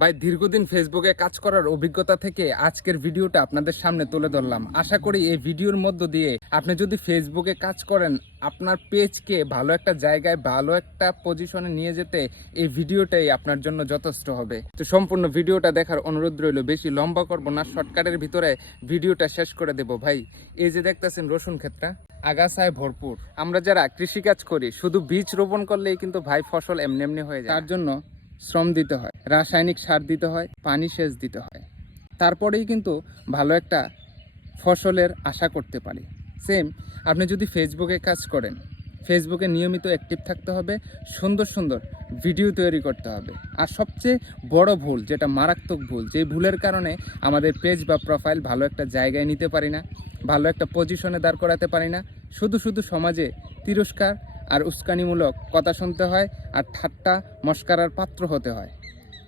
ভাই, দীর্ঘদিন ফেসবুকে কাজ করার অভিজ্ঞতা থেকে আজকের ভিডিওটা আপনাদের সামনে তুলে ধরলাম। আশা করি এই ভিডিওর মধ্য দিয়ে আপনি যদি ফেসবুকে কাজ করেন, আপনার পেজকে ভালো একটা জায়গায়, ভালো একটা পজিশনে নিয়ে যেতে এই ভিডিওটাই আপনার জন্য যথেষ্ট হবে। তো সম্পূর্ণ ভিডিওটা দেখার অনুরোধ রইল, বেশি লম্বা করব না, শর্টকাটের ভিতরে ভিডিওটা শেষ করে দেব। ভাই, এই যে দেখতেছেন রসুন ক্ষেত্রা আগাছায় ভরপুর। আমরা যারা কৃষিকাজ করি, শুধু বীজ রোপণ করলেই কিন্তু ভাই ফসল এমনি এমনি হয়ে যায়। তার জন্য শ্রম দিতে হয়, রাসায়নিক সার দিতে হয়, পানি সেচ দিতে হয়। তারপরেই কিন্তু ভালো একটা ফসলের আশা করতে পারি। সেম আপনি যদি ফেসবুকে কাজ করেন ফেসবুকে নিয়মিত অ্যাক্টিভ থাকতে হবে, সুন্দর সুন্দর ভিডিও তৈরি করতে হবে। আর সবচেয়ে বড় ভুল, যেটা মারাত্মক ভুল, যে ভুলের কারণে আমাদের পেজ বা প্রোফাইল ভালো একটা জায়গায় নিতে পারি না, ভালো একটা পজিশনে দাঁড় করাতে পারি না, শুধু শুধু সমাজে তিরস্কার আর উস্কানিমূলক কথা শুনতে হয় আর ঠাট্টা মস্কারার পাত্র হতে হয়।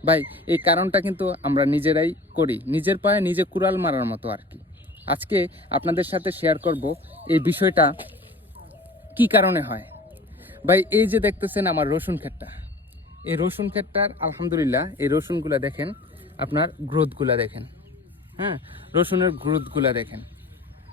ভাই, এই কারণটা কিন্তু আমরা নিজেরাই করি। নিজের পায়ে নিজে কুড়াল মারার মতো আর কি। আজকে আপনাদের সাথে শেয়ার করব এই বিষয়টা কি কারণে হয়। ভাই, এই যে দেখতেছেন আমার রসুন ক্ষেতটা। এই রসুন ক্ষেতটার আলহামদুলিল্লাহ এই রসুনগুলা দেখেন, আপনার গ্রোথগুলা দেখেন। হ্যাঁ রসুনের গ্রোথগুলা দেখেন।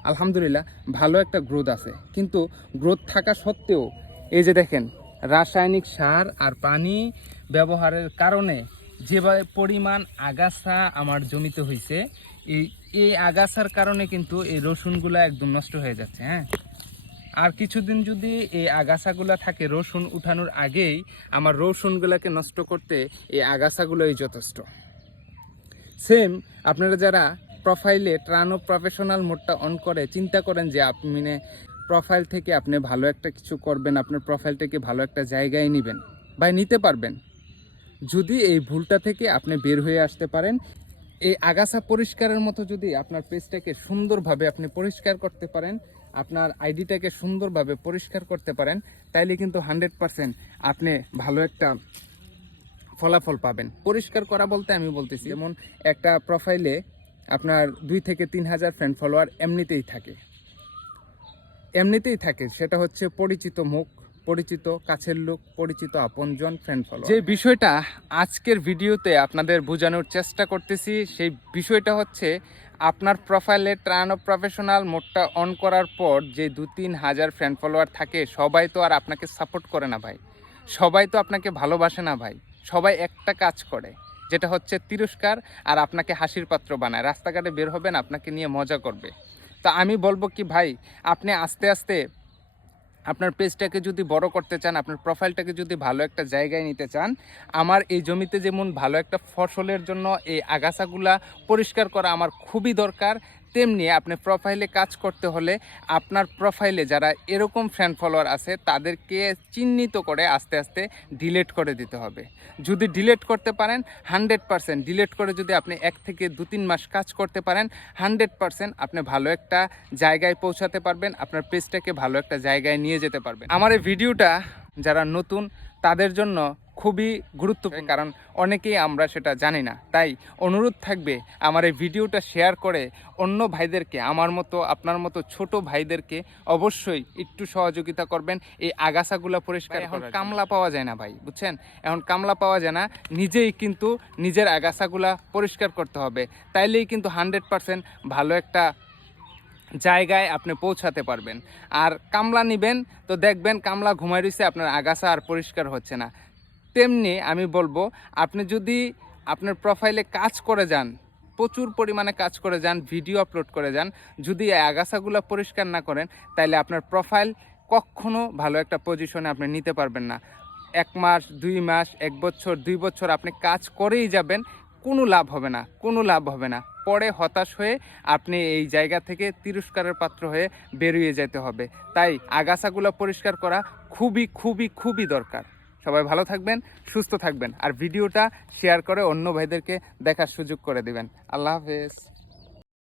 আলহামদুলিল্লাহ ভালো একটা গ্রোথ আছে। কিন্তু গ্রোথ থাকা সত্ত্বেও এই যে দেখেন, রাসায়নিক সার আর পানি ব্যবহারের কারণে যে বা- পরিমাণ আগাছা আমার জমিতে হয়েছে এই এই আগাছার কারণে কিন্তু এই রসুনগুলা একদম নষ্ট হয়ে যাচ্ছে হ্যাঁ? আর কিছুদিন যদি এই আগাছাগুলা থাকে রসুন উঠানোর আগেই আমার রসুনগুলাকে নষ্ট করতে এই আগাছাগুলোই যথেষ্ট। সেম আপনারা যারা প্রোফাইলে ট্রানো প্রফেশনাল মোডটা অন করে, চিন্তা করেন যে আপনি প্রোফাইল থেকে আপনি ভালো একটা কিছু করবেন, আপনার প্রোফাইলটাকে ভালো একটা জায়গায় নেবেন বা নিতে পারবেন। যদি এই ভুলটা থেকে আপনি বের হয়ে আসতে পারেন, এই আগাছা পরিষ্কারের মতো যদি আপনার পেজটাকে সুন্দরভাবে আপনি পরিষ্কার করতে পারেন, আপনার আইডিটাকে সুন্দরভাবে পরিষ্কার করতে পারেন, তাইলে কিন্তু হান্ড্রেড পারসেন্ট আপনি ভালো একটা ফলাফল পাবেন। পরিষ্কার করা বলতে আমি বলতেছি, যেমন একটা প্রোফাইলে আপনার দুই থেকে তিন হাজার ফ্রেন্ড ফলোয়ার এমনিতেই থাকে। এমনিতেই থাকে, সেটা হচ্ছে পরিচিত মুখ, পরিচিত কাছের লোক, পরিচিত আপনজন ফ্রেন্ড ফলো যে বিষয়টা আজকের ভিডিওতে আপনাদের বোঝানোর চেষ্টা করতেছি, সেই বিষয়টা হচ্ছে আপনার প্রোফাইলে ট্রান অফ প্রফেশনাল মোডটা অন করার পর যে দু তিন হাজার ফ্রেন্ড ফলোয়ার থাকে, সবাই তো আর আপনাকে সাপোর্ট করে না ভাই। সবাই তো আপনাকে ভালোবাসে না ভাই। সবাই একটা কাজ করে, যেটা হচ্ছে তিরস্কার আর আপনাকে হাসির পাত্র বানায়। রাস্তাঘাটে বের হবেন, আপনাকে নিয়ে মজা করবে। তো আমি বলব কি ভাই, আপনি আস্তে আস্তে আপনার পেজটাকে যদি বড় করতে চান, আপনার প্রোফাইলটাকে যদি ভালো একটা জায়গায় নিতে চান, আমার এই জমিতে যেমন ভালো একটা ফসলের জন্য এই আগাছাগুলা পরিষ্কার করা আমার খুবই দরকার। তেমনি আপনি প্রোফাইলে কাজ করতে হলে আপনার প্রোফাইলে যারা এরকম ফ্রেন্ড ফলোয়ার আছে, তাদেরকে চিহ্নিত করে আস্তে আস্তে ডিলেট করে দিতে হবে। যদি ডিলেট করতে পারেন হান্ড্রেড পারসেন্ট ডিলেট করে যদি আপনি এক থেকে দু তিন মাস কাজ করতে পারেন হান্ড্রেড পারসেন্ট আপনি ভালো একটা জায়গায় পৌঁছাতে পারবেন, আপনার পেজটাকে ভালো একটা জায়গায় নিয়ে যেতে পারবেন। আমার এই ভিডিওটা যারা নতুন তাদের জন্য খুবই গুরুত্বপূর্ণ। কারণ অনেকেই আমরা সেটা জানি না। তাই অনুরোধ থাকবে আমার এই ভিডিওটা শেয়ার করে অন্য ভাইদেরকে আমার মতো আপনার মতো ছোট ভাইদেরকে অবশ্যই একটু সহযোগিতা করবেন। এই আগাছাগুলো পরিষ্কার এখন কামলা পাওয়া যায় না ভাই বুঝছেন? এখন কামলা পাওয়া যায় না নিজেই কিন্তু নিজের আগাছাগুলা পরিষ্কার করতে হবে। তাইলেই কিন্তু হান্ড্রেড পারসেন্ট ভালো একটা জায়গায় আপনি পৌঁছাতে পারবেন। আর কামলা নেবেন, তো দেখবেন কামলা ঘুমাই রয়েছে আপনার আগাছা আর পরিষ্কার হচ্ছে না। তেমনি আমি বলব, আপনি যদি আপনার প্রোফাইলে কাজ করে যান, প্রচুর পরিমাণে কাজ করে যান ভিডিও আপলোড করে যান, যদি আগাছাগুলো পরিষ্কার না করেন তাহলে আপনার প্রোফাইল কখনো ভালো একটা পজিশনে আপনি নিতে পারবেন না। এক মাস, দুই মাস, এক বছর, দুই বছর আপনি কাজ করেই যাবেন কোনো লাভ হবে না, কোনো লাভ হবে না। পরে হতাশ হয়ে আপনি এই জায়গা থেকে তিরস্কারের পাত্র হয়ে বেরিয়ে যেতে হবে। তাই আগাছাগুলো পরিষ্কার করা খুবই খুবই খুবই দরকার। সবাই ভালো থাকবেন, সুস্থ থাকবেন। আর ভিডিওটা শেয়ার করে অন্য ভাইদেরকে দেখার সুযোগ করে দেবেন। আল্লাহ হাফেজ।